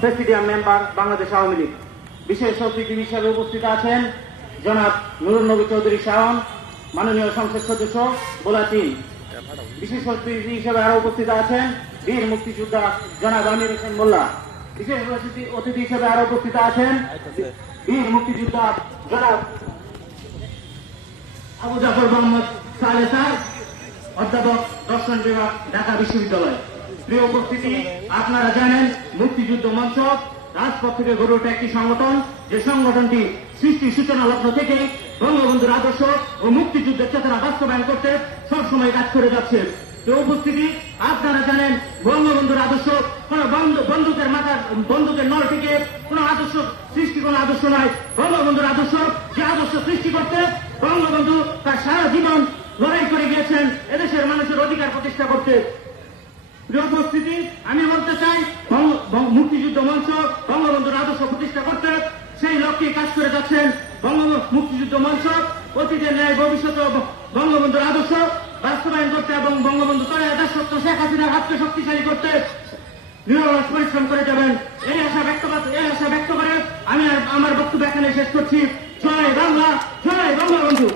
Presidium member Bangladesh Awami League. বিশেষ অতিথি হিসেবে উপস্থিত আছেন জনাব নুরুন নবী চৌধুরী শাওন, মাননীয় সংসদ সদস্য বোলা ৩। বিশেষ অতিথি হিসেবে আরো উপস্থিত আছেন বীর মুক্তিযোদ্ধা জনাব আমির হোসেন মোল্লা। বিশেষ অতিথি হিসেবে আরো উপস্থিত আছেন বীর মুক্তিযোদ্ধা জনাব আবু জাফর মোহাম্মদ সালে স্যার, অধ্যাপক দর্শন বিভাগ, ঢাকা বিশ্ববিদ্যালয়। প্রিয় উপস্থিতি, আপনারা জানেন মুক্তিযুদ্ধ মঞ্চ রাজপথ থেকে গড়ে ওঠা একটি সংগঠন, যে সংগঠনটি সৃষ্টির সূচনা লগ্ন থেকে বঙ্গবন্ধুর আদর্শ ও মুক্তিযুদ্ধের চেতনা বাস্তবায়ন করতে সবসময় কাজ করে যাচ্ছে। প্রিয় উপস্থিতি, আপনারা জানেন বঙ্গবন্ধুর আদর্শ কোন বন্দুকের নল থেকে কোন আদর্শ সৃষ্টি, কোন আদর্শ নয়। বঙ্গবন্ধুর আদর্শ, যে আদর্শ সৃষ্টি করতে বঙ্গবন্ধু তার সারা জীবন লড়াই করে গিয়েছেন এদেশের মানুষের অধিকার প্রতিষ্ঠা করতে। প্রিয় উপস্থিতি, আমি বলতে চাই মুক্তিযুদ্ধ মঞ্চ বঙ্গবন্ধুর আদর্শ প্রতিষ্ঠা করতে সেই লক্ষ্যে কাজ করে যাচ্ছেন। মুক্তিযুদ্ধ মঞ্চ অতীতের ন্যায় ভবিষ্যতে বঙ্গবন্ধুর আদর্শ বাস্তবায়ন করতে এবং বঙ্গবন্ধু করে আদর্শত্ব শেখ হাসিনার হাতকে শক্তিশালী করতে নিরলস পরিশ্রম করে যাবেন, এই আশা ব্যক্ত করে আমি আমার বক্তব্য এখানে শেষ করছি। জয় বাংলা, জয় বঙ্গবন্ধু।